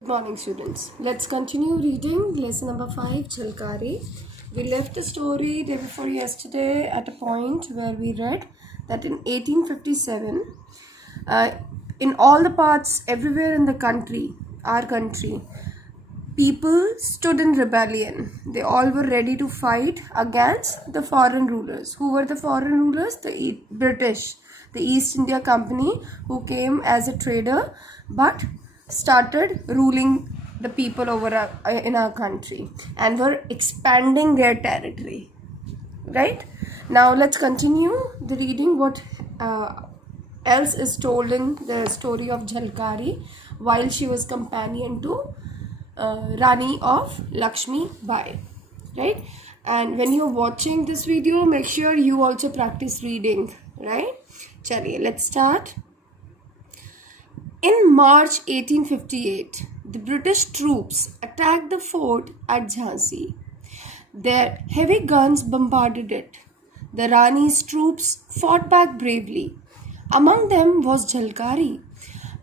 Good morning, students. Let's continue reading lesson number 5, Jhalkari. We left the story day before yesterday at a point where we read that in 1857, uh, in all the parts, everywhere in the country, our country, people stood in rebellion. They all were ready to fight against the foreign rulers. Who were the foreign rulers? The British, the East India Company, who came as a trader but started ruling the people over in our country and were expanding their territory. Right? Now let's continue the reading what else is told in the story of Jhalkari while she was companion to Rani of Lakshmi Bai, right? And when you're watching this video, make sure you also practice reading, right? Chaliye, let's start. In March 1858, the British troops attacked the fort at Jhansi. Their heavy guns bombarded it. The Rani's troops fought back bravely. Among them was Jhalkari.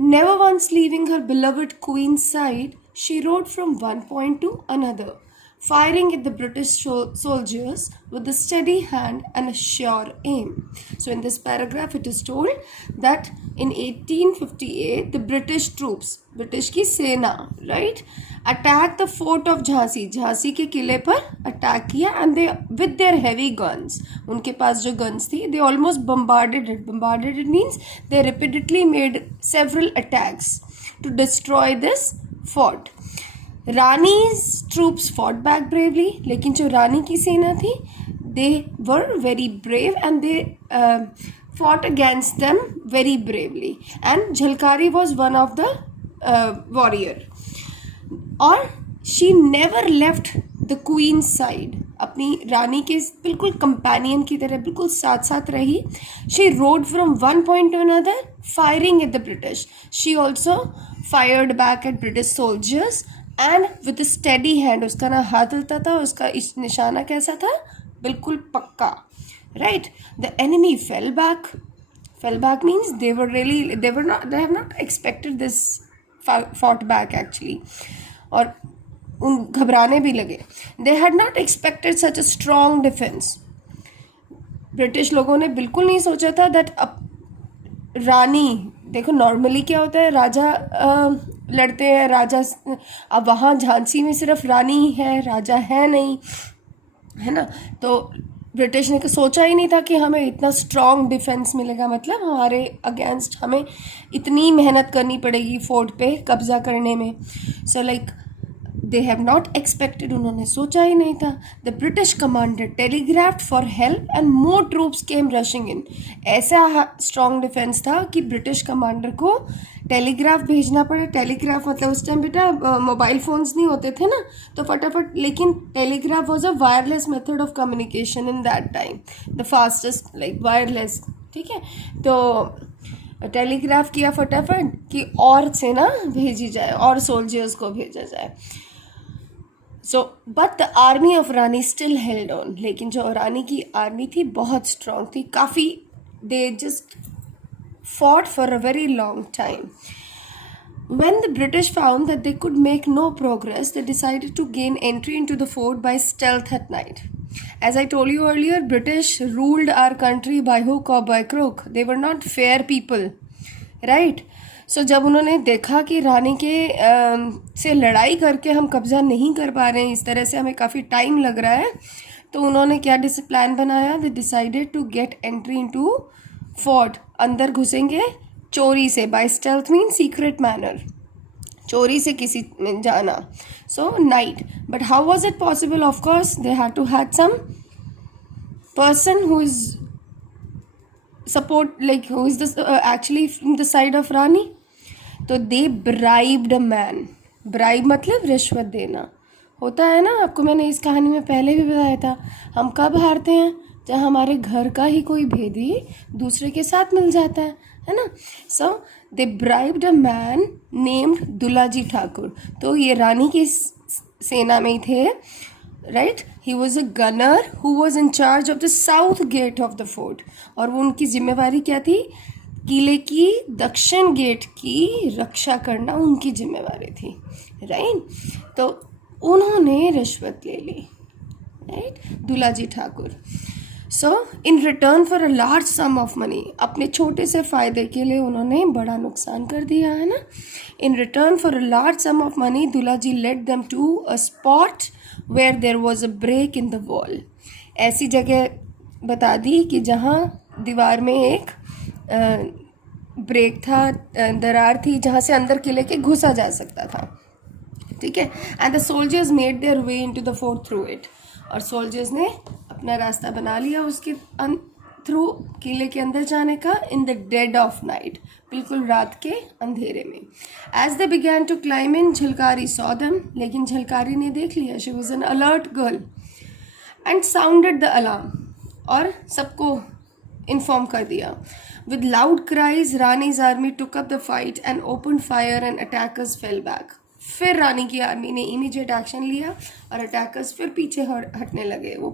Never once leaving her beloved queen's side, she rode from one point to another, firing at the British soldiers with a steady hand and a sure aim. So in this paragraph it is told that in 1858 the British troops, British की सेना, right, attacked the fort of Jhansi. Jhansi के किले पर attack किया and they with their heavy guns, उनके पास जो guns थी, they almost bombarded it. Bombarded it means they repeatedly made several attacks to destroy this fort. Rani's troops fought back bravely, लेकिन जो रानी की सेना थी, they were very brave and they fought against them very bravely. And Jhalkari was one of the warrior. और she never left the queen's side. अपनी रानी के बिल्कुल companion की तरह बिल्कुल साथ साथ रही. She rode from one point to another, firing at the British. She also fired back at British soldiers and with a steady hand. उसका ना हाथ हिलता था, उसका निशाना कैसा था, बिल्कुल पक्का, right? The enemy fell back. Fell back means they have not expected this, fought back actually, और उन घबराने भी लगे. They had not expected such a strong defense. British लोगों ने बिल्कुल नहीं सोचा था that रानी, देखो नॉर्मली क्या होता है, राजा लड़ते हैं, राजा, अब वहाँ झांसी में सिर्फ रानी ही है, राजा है नहीं, है ना. तो ब्रिटिश ने सोचा ही नहीं था कि हमें इतना स्ट्रॉन्ग डिफेंस मिलेगा, मतलब हमारे अगेंस्ट हमें इतनी मेहनत करनी पड़ेगी फोर्ट पे कब्जा करने में. So like they have not expected, उन्होंने सोचा ही नहीं था. The British commander telegraphed for help and more troops came rushing in. ऐसा strong defense था कि ब्रिटिश कमांडर को टेलीग्राफ भेजना पड़ा. टेलीग्राफ मतलब उस टाइम बेटा मोबाइल फोन्स नहीं होते थे ना, तो फटाफट, लेकिन telegraph was a wireless method of communication in that time, the fastest like wireless, ठीक है. तो टेलीग्राफ किया फटाफट कि और सेना भेजी जाए और सोल्जर्स को भेजा जाए. So, but the army of Rani still held on. लेकिन जो रानी की आर्मी थी बहुत strong थी, काफ़ी, they just fought for a very long time. When the British found that they could make no progress, they decided to gain entry into the fort by stealth at night. As I told you earlier, British ruled our country by hook or by crook. They were not fair people, right? सो जब उन्होंने देखा कि रानी के से लड़ाई करके हम कब्ज़ा नहीं कर पा रहे हैं, इस तरह से हमें काफ़ी टाइम लग रहा है, तो उन्होंने क्या प्लान बनाया. They decided to get entry into fort. अंदर घुसेंगे चोरी से, by stealth mean secret manner, चोरी से किसी में जाना. So night. But how was it possible? Of course they had to had some person who is support, like who is this actually from the side of Rani. तो they bribed a man. bribe मतलब रिश्वत देना होता है ना, आपको मैंने इस कहानी में पहले भी बताया था. हम कब हारते हैं? जब हमारे घर का ही कोई भेदी दूसरे के साथ मिल जाता है ना. So they bribed a man named Dulaji Thakur. तो ये रानी की सेना में ही थे, right? He was a gunner who was in charge of the south gate of the fort. और वो उनकी जिम्मेवारी क्या थी? किले की दक्षिण गेट की रक्षा करना उनकी जिम्मेवारी थी, राइट। तो उन्होंने रिश्वत ले ली, right, Dulaji Thakur. So in return for a large sum of money, अपने छोटे से फ़ायदे के लिए उन्होंने बड़ा नुकसान कर दिया है ना। In return for a large sum of money Dulaji led them to a spot where there was a break in the wall. ऐसी जगह बता दी कि जहाँ दीवार में एक ब्रेक था, दरार थी, जहाँ से अंदर किले के घुसा जा सकता था, ठीक है। And the soldiers made their way into the fort through it, और सोल्जर्स ने अपना रास्ता बना लिया उसके थ्रू किले के अंदर जाने का, in the dead of night, बिल्कुल रात के अंधेरे में। As they began to climb in, Jhalkari saw them, लेकिन झलकारी ने देख लिया, she was an alert girl, and sounded the alarm, और सबको इन्फॉर्म कर दिया। With loud cries Rani's army took up the fight and open fire and attackers fell back. फिर रानी की आर्मी ने इमीडिएट एक्शन लिया और अटैकर्स फिर पीछे हटने लगे वो,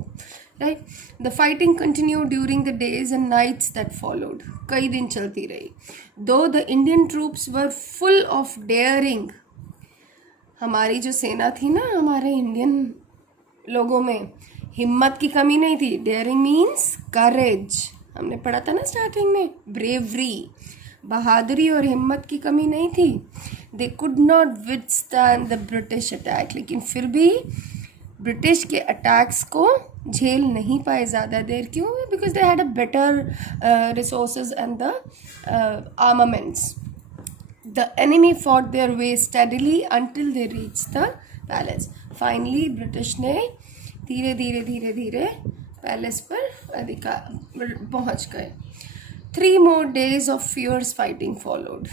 right. The fighting continue during the days and nights that followed, कई दिन चलती रही। Though the Indian troops were full of daring, हमारी जो सेना थी ना, हमारे इंडियन लोगों में हिम्मत की कमी नहीं थी। डेयरिंग मीन्स करेज, हमने पढ़ा था ना स्टार्टिंग में, ब्रेवरी, बहादुरी और हिम्मत की कमी नहीं थी। They could not withstand the British attack, लेकिन फिर भी ब्रिटिश के अटैक्स को झेल नहीं पाए ज़्यादा देर। क्यों? Because they had a better resources and the armaments. The enemy fought their way steadily until they reach the palace. Finally British ने धीरे धीरे धीरे धीरे पैलेस पर अधिकार पहुँच गए। 3 more days of fierce fighting followed.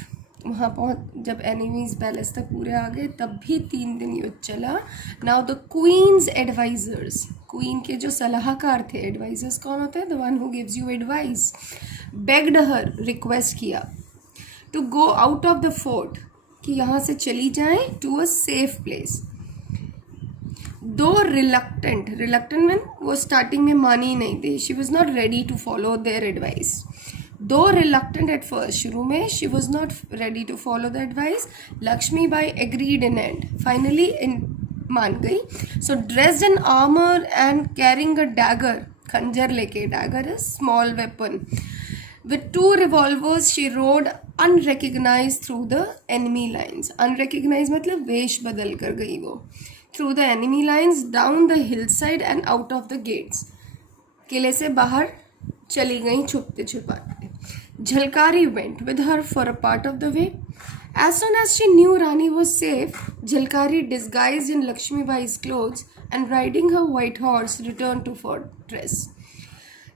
वहाँ पहुँच जब एनिमीज पैलेस तक पूरे आ गए तब भी 3 दिन युद्ध चला। Now the queen's advisers, queen के जो सलाहकार थे, एडवाइजर्स कौन होते हैं? The one who gives you advice. Begged her, request किया, to go out of the fort, कि यहाँ से चली जाएं to a safe place. Though reluctant में वो स्टार्टिंग में मानी नहीं थी, she was not ready to follow their advice. Though reluctant at first, शुरू में she was not ready to follow the advice, Lakshmi Bai agreed in end, finally मान गई। So dressed in armour and carrying a dagger, खंजर लेके, dagger is small weapon, with 2 revolvers she rode unrecognized through the enemy lines. Unrecognized मतलब वेश बदल कर गई वो। Through the enemy lines, down the hillside and out of the gates. किले से बाहर चली गई छुपते छुपाते। Jhalkari went with her for a part of the way. As soon as she knew Rani was safe, Jhalkari disguised in Lakshmi Bai's clothes and riding her white horse returned to fortress.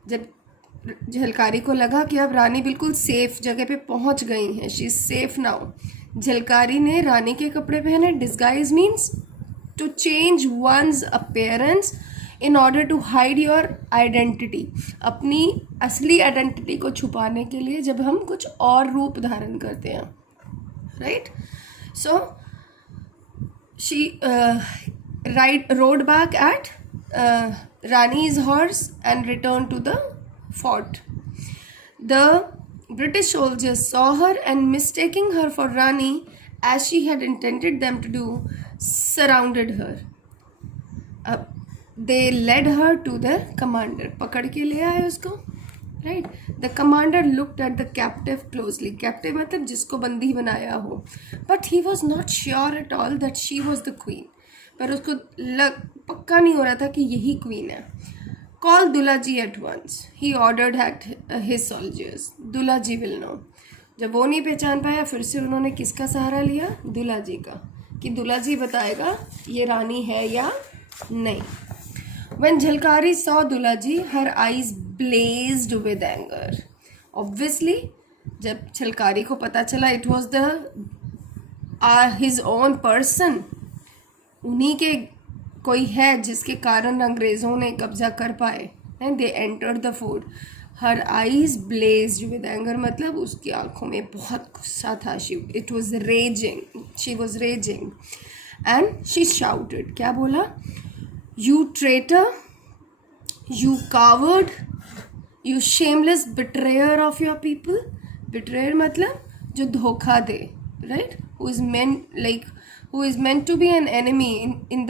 जब झलकारी को लगा कि अब रानी बिल्कुल सेफ जगह पे पहुंच गई हैं, she is safe now, Jhalkari ने रानी के कपड़े पहने। Disguise means to change one's appearance in order to hide your identity, अपनी असली आइडेंटिटी को छुपाने के लिए जब हम कुछ और रूप धारण करते हैं, right. So she rode back at Rani's horse and returned to the fort. The British soldiers saw her and, mistaking her for Rani as she had intended them to do, surrounded her. They led her to the commander. पकड़ के ले आए उसको, right? The commander looked at the captive closely. Captive मतलब जिसको बंदी बनाया हो. But he was not sure at all that she was the queen. पर उसको पक्का नहीं हो रहा था कि यही क्वीन है। Call Dulaji at once. He ordered at his soldiers. Dulaji will know. जब वो नहीं पहचान पाया, फिर से उन्होंने किसका सहारा लिया? दुलाजी का, कि दुलाजी बताएगा ये रानी है या नहीं। When Jhalkari saw Dulaji, her eyes blazed with anger. Obviously, जब झलकारी को पता चला it was his own person, उन्हीं के कोई है जिसके कारण अंग्रेज़ों ने कब्जा कर पाए, and they entered the fort. Her eyes blazed with anger मतलब उसकी आंखों में बहुत गुस्सा था। It was raging, she was raging and she shouted, क्या बोला? You traitor, you coward, you shameless betrayer of your people, Betrayer मतलब जो धोखा दे, right? Who is meant to be an enemy in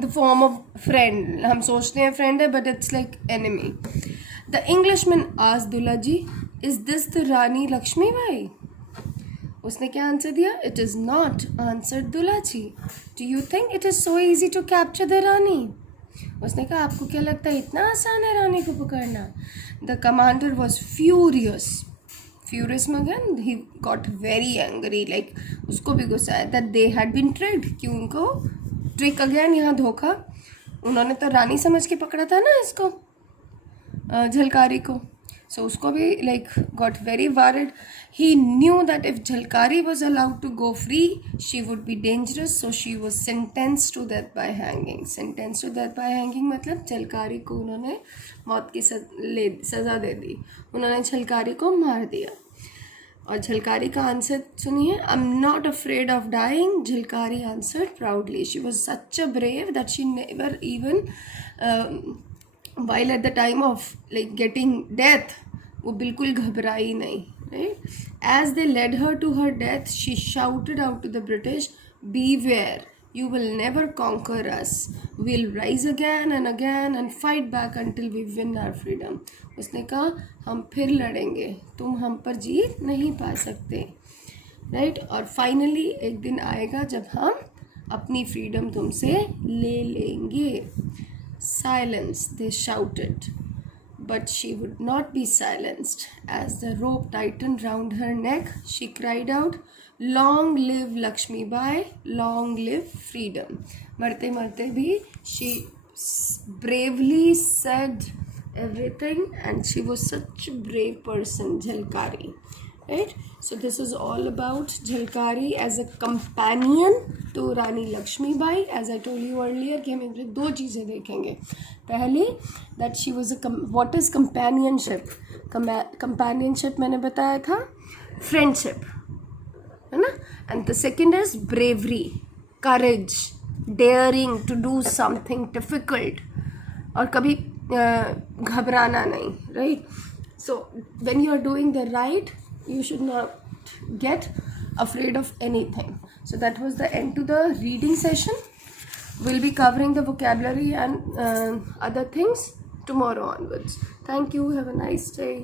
the form of friend. हम सोचते हैं friend है, but it's like enemy. The Englishman asked Dulha ji, "Is this the Rani Lakshmi Bai?" उसने क्या answer दिया? "It is not," answered Dulha ji. "Do you think it is so easy to capture the Rani?" उसने कहा, आपको क्या लगता है इतना आसान है रानी को पकड़ना? The commander was furious. Furious में again he got very angry, like उसको भी गुस्सा आया that they had been tricked. क्यों उनको ट्रिक अगेन, यहाँ धोखा. उन्होंने तो रानी समझ के पकड़ा था ना इसको, झलकारी को. So उसको भी like got very worried. He knew that if Jhalkari was allowed to go free, she would be dangerous. So she was sentenced to death by hanging. Sentenced to death by hanging मतलब झलकारी को उन्होंने मौत की सज़ा दे दी. उन्होंने झलकारी को मार दिया. और झलकारी का आंसर सुनिए. "I'm not afraid of dying," Jhalkari answered proudly. She was such a brave that she never even while at the time of like getting death, वो बिल्कुल घबराई नहीं. Right? As they led her to her death, she shouted out to the British, "Beware! You will never conquer us. We'll rise again and fight back until we win our freedom." उसने कहा, हम फिर लड़ेंगे, तुम हम पर जीत नहीं पा सकते. राइट? और फाइनली एक दिन आएगा जब हम अपनी फ्रीडम तुमसे ले लेंगे. "Silence," they shouted. But she would not be silenced. As the rope tightened round her neck, she cried out, "Long live Lakshmi Bai, long live freedom." मरते मरते भी she bravely said everything, and she was such a brave person, Jhalkari. Right? So this is all about Jhalkari as a companion to Rani Lakshmi Bai. As I told you earlier कि हम इसमें दो चीज़ें देखेंगे. पहली, that she was what is companionship? Companionship मैंने बताया था friendship, है ना? And the second is bravery, courage, daring to do something difficult, और कभी घबराना नहीं. Right? So when you are doing the right, you should not get afraid of anything. So that was the end to the reading session. We'll be covering the vocabulary and other things tomorrow onwards. Thank you. Have a nice day.